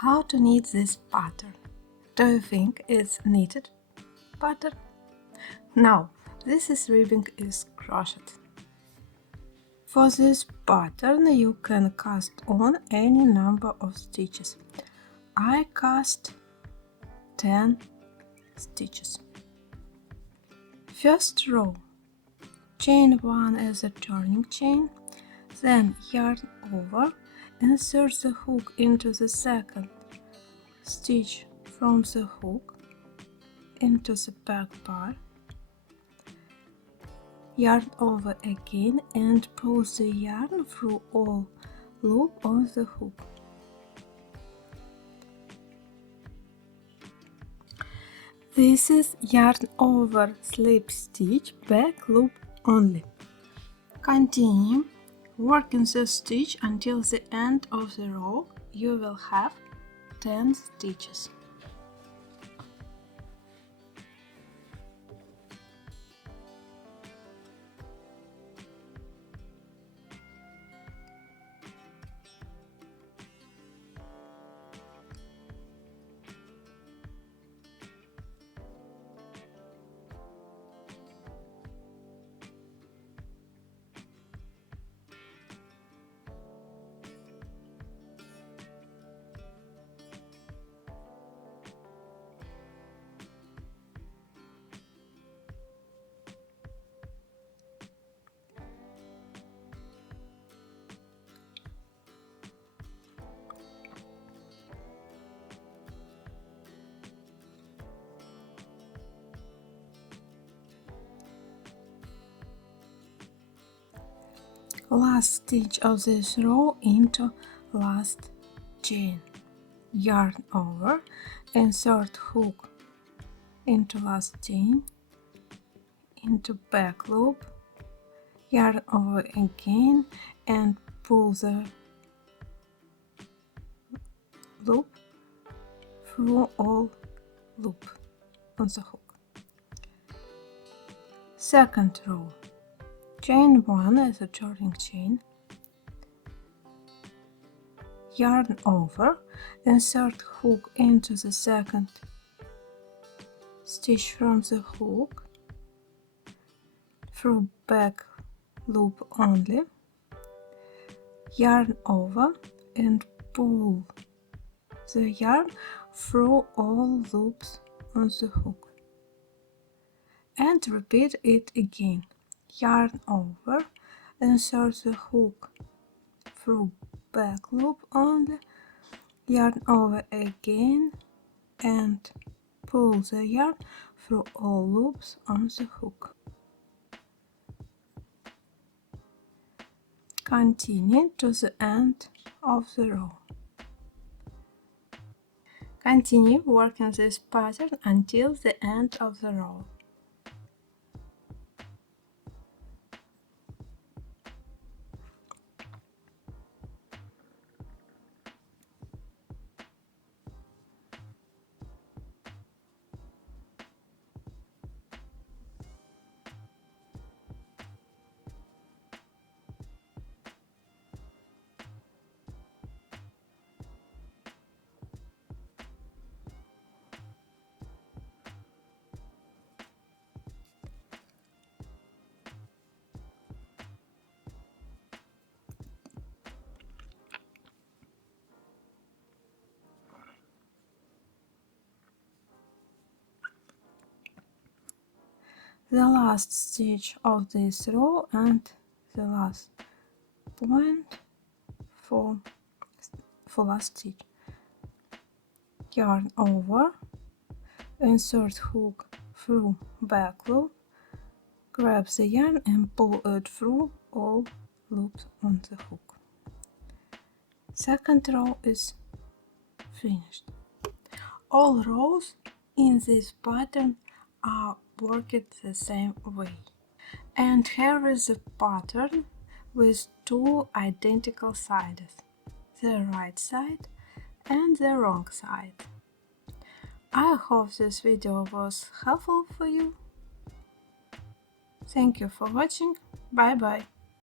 How to knit this pattern? Do you think it's knitted pattern? No, this ribbing is crocheted. For this pattern you can cast on any number of stitches. I cast 10 stitches. First row, chain 1 as a turning chain, then yarn over, insert the hook into the second stitch from the hook into the back part, yarn over again and pull the yarn through all loop of the hook. This is yarn over slip stitch back loop only. Continue working the stitch until the end of the row. You will have 10 stitches. Last stitch of this row into last chain, yarn over, insert hook into last chain, into back loop, yarn over again and pull the loop through all loop on the hook. Second row, chain 1 as a turning chain, yarn over, insert hook into the second stitch from the hook through back loop only, yarn over and pull the yarn through all loops on the hook, and repeat it again. Yarn over, insert the hook through back loop only, yarn over again and pull the yarn through all loops on the hook. Continue to the end of the row. Continue working this pattern until the end of the row. The last stitch of this row and the last point for last stitch. Yarn over, insert hook through back loop, grab the yarn and pull it through all loops on the hook. Second row is finished. All rows in this pattern are worked the same way. And here is the pattern with two identical sides, the right side and the wrong side. I hope this video was helpful for you. Thank you for watching. Bye bye.